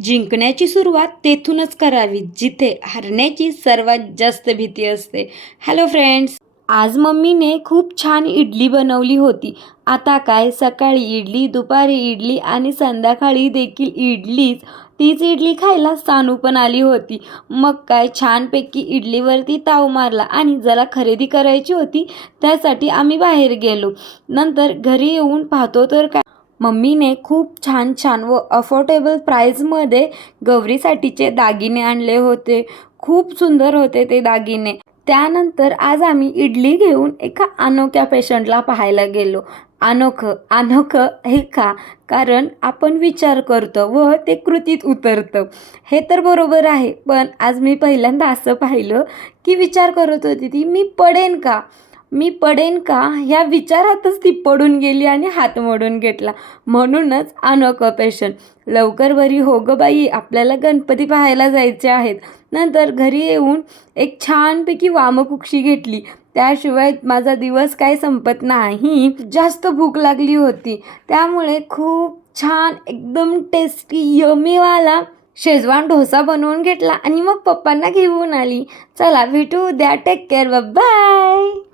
जिंकण्याची सुरुवात तेथूनच करावी जिथे हरण्याची सर्वात जास्त भीती असते. हॅलो फ्रेंड्स, आज मम्मीने खूप छान इडली बनवली होती. आता काय, सकाळी इडली, दुपारी इडली आणि संध्याकाळी देखील इडलीच. तीच इडली खायला सानू पण आली होती. मग काय, छानपैकी इडलीवरती ताव मारला आणि जरा खरेदी करायची होती, त्यासाठी आम्ही बाहेर गेलो. नंतर घरी येऊन पाहतो तर काय, मम्मीने खूप छान छान व अफोर्डेबल प्राईजमध्ये गौरीसाठीचे दागिने आणले होते. खूप सुंदर होते ते दागिने. त्यानंतर आज आम्ही इडली घेऊन एका अनोख्या पेशंटला पाहायला गेलो. अनोखं अनोखं हे का, कारण आपण विचार करतो व ते कृतीत उतरतं, हे तर बरोबर आहे. पण आज मी पहिल्यांदा असं पाहिलं की विचार करत होती ती, मी पडेन का ह्या विचारातच ती पडून गेली आणि हात मोडून घेतला. म्हणूनच अनोखं पेशंट. लवकर बरी हो गं बाई, आपल्याला गणपती पाहायला जायचे आहेत. नंतर घरी येऊन एक छानपैकी वामकुक्षी घेतली. त्याशिवाय माझा दिवस काय संपत नाही. जास्त भूक लागली होती, त्यामुळे खूप छान एकदम टेस्टी यमीवाला शेजवान डोसा बनवून घेतला आणि मग पप्पांना घेऊन आली. चला भेटू उद्या. Take care, bye.